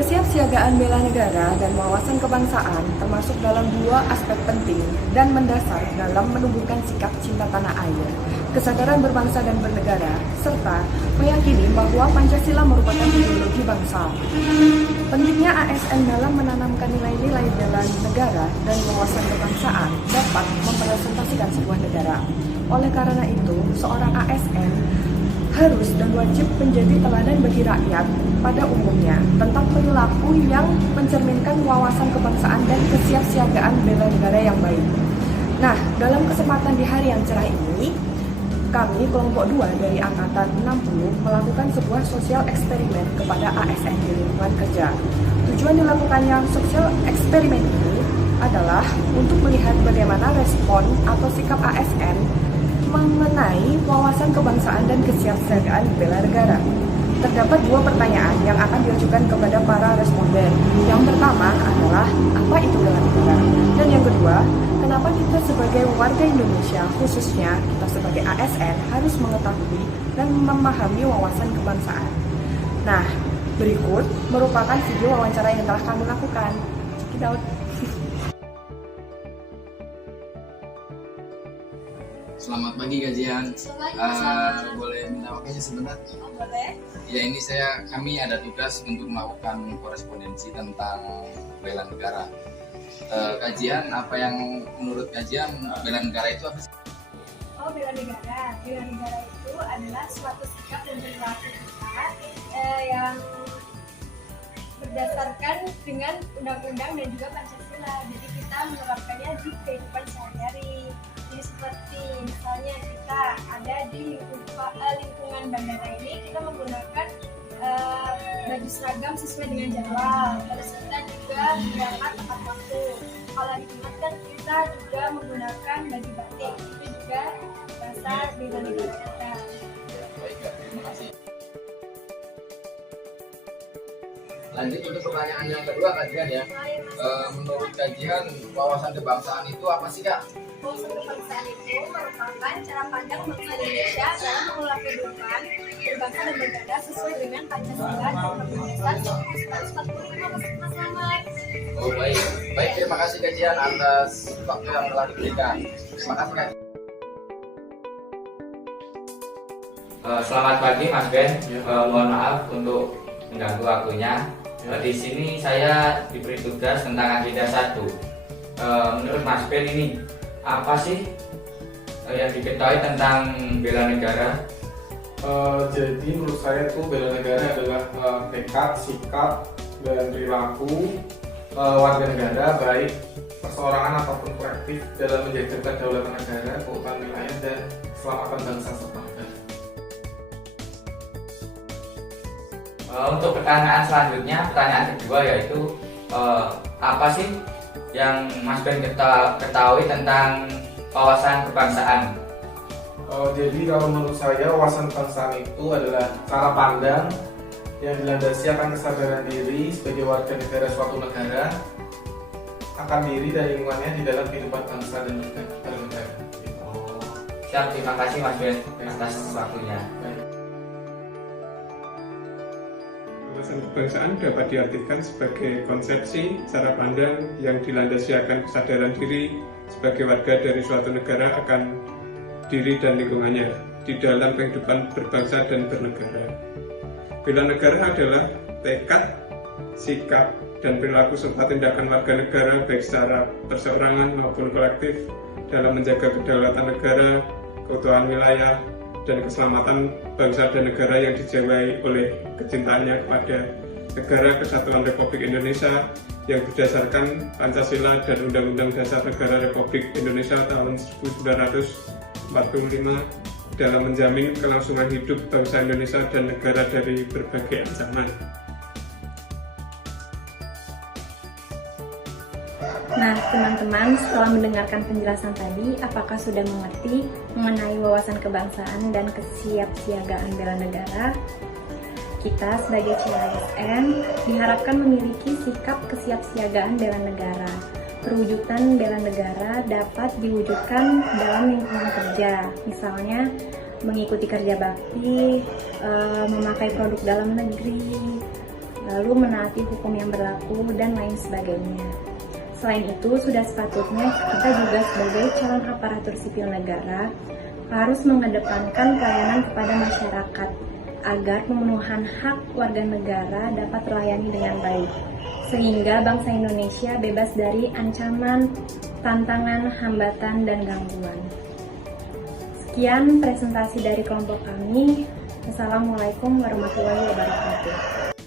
Kesiapsiagaan bela negara dan wawasan kebangsaan termasuk dalam dua aspek penting dan mendasar dalam menumbuhkan sikap cinta tanah air, kesadaran berbangsa dan bernegara, serta meyakini bahwa Pancasila merupakan ideologi bangsa. Pentingnya ASN dalam menanamkan nilai-nilai bela negara dan wawasan kebangsaan dapat mempresentasikan sebuah negara. Oleh karena itu, seorang ASN harus dan wajib menjadi teladan bagi rakyat pada umumnya tentang perilaku yang mencerminkan wawasan kebangsaan dan kesiapsiagaan bela negara yang baik. Nah, dalam kesempatan di hari yang cerah ini, kami kelompok 2 dari Angkatan 60 melakukan sebuah sosial eksperimen kepada ASN di lingkungan kerja. Tujuan dilakukannya sosial eksperimen ini adalah untuk melihat bagaimana respon atau sikap ASN mengenai wawasan kebangsaan dan kesiapsiagaan bela negara. Terdapat 2 pertanyaan yang akan diajukan kepada para responden. Yang pertama adalah, apa itu bela negara? Dan yang kedua, kenapa kita sebagai warga Indonesia, khususnya kita sebagai ASN, harus mengetahui dan memahami wawasan kebangsaan? Nah, berikut merupakan video wawancara yang telah kami lakukan. Check it out. Selamat pagi kajian. Selamat. Boleh minta waktunya sebentar? Oh, boleh. Ya, ini kami ada tugas untuk melakukan korespondensi tentang bela negara. Kajian, apa yang menurut kajian bela negara itu apa sih? Oh, bela negara. Bela negara itu adalah suatu sikap dan perilaku kita yang berdasarkan dengan undang-undang dan juga Pancasila. Jadi kita menerapkannya di kehidupan sehari-hari. Jadi seperti misalnya kita ada di lingkungan bandara ini, kita menggunakan baju seragam sesuai dengan jadwal. Terus kita juga berangkat tepat waktu. Kalau di tempat kan kita juga menggunakan baju batik. Itu juga bahasa bela negara kita. Baik, terima kasih. Lanjut untuk pertanyaan yang kedua kajian ya. Menurut kajian, wawasan kebangsaan itu apa sih, Kak? Wawasan kebangsaan itu merupakan cara pandang bangsa Indonesia dalam mengelola kehidupan berbangsa dan bernegara sesuai dengan Pancasila dan Undang-Undang Dasar 1945. Mas Selamat. Oh, baik, terima kasih kajian atas waktu yang telah diberikan. Terima kasih, Kak. Selamat pagi Mas Ben. Mohon maaf untuk mengganggu waktunya. Di sini saya diberi tugas tentang agenda 1. Menurut Mas Ben ini apa sih yang diketahui tentang bela negara? Jadi menurut saya itu bela negara adalah tekad, sikap, dan perilaku warga negara baik perseorangan ataupun kolektif dalam menjaga kedaulatan negara, keutuhan wilayah, dan keselamatan bangsa serta negara. Untuk pertanyaan selanjutnya, pertanyaan kedua yaitu apa sih yang Mas Ben ketahui tentang wawasan kebangsaan? Jadi kalau menurut saya wawasan kebangsaan itu adalah cara pandang yang dilandasi akan kesadaran diri sebagai warga negara suatu negara, akan diri dan lingkungannya di dalam kehidupan bangsa dan bernegara. Siap, terima kasih Mas Ben atas waktunya. Wawasan kebangsaan dapat diartikan sebagai konsepsi, cara pandang yang dilandasi akan kesadaran diri sebagai warga dari suatu negara akan diri dan lingkungannya di dalam kehidupan berbangsa dan bernegara. Bela negara adalah tekad, sikap, dan perilaku serta tindakan warga negara baik secara perseorangan maupun kolektif dalam menjaga kedaulatan negara, keutuhan wilayah, dan keselamatan bangsa dan negara yang dijiwai oleh kecintaannya kepada Negara Kesatuan Republik Indonesia yang berdasarkan Pancasila dan Undang-Undang Dasar Negara Republik Indonesia tahun 1945 dalam menjamin kelangsungan hidup bangsa Indonesia dan negara dari berbagai ancaman. Nah, teman-teman, setelah mendengarkan penjelasan tadi, apakah sudah mengerti mengenai wawasan kebangsaan dan kesiapsiagaan bela negara? Kita sebagai CASN diharapkan memiliki sikap kesiapsiagaan bela negara. Perwujudan bela negara dapat diwujudkan dalam lingkungan kerja, misalnya mengikuti kerja bakti, memakai produk dalam negeri, lalu menaati hukum yang berlaku, dan lain sebagainya. Selain itu, sudah sepatutnya kita juga sebagai calon aparatur sipil negara harus mengedepankan pelayanan kepada masyarakat agar pemenuhan hak warga negara dapat terlayani dengan baik, sehingga bangsa Indonesia bebas dari ancaman, tantangan, hambatan, dan gangguan. Sekian presentasi dari kelompok kami. Wassalamualaikum warahmatullahi wabarakatuh.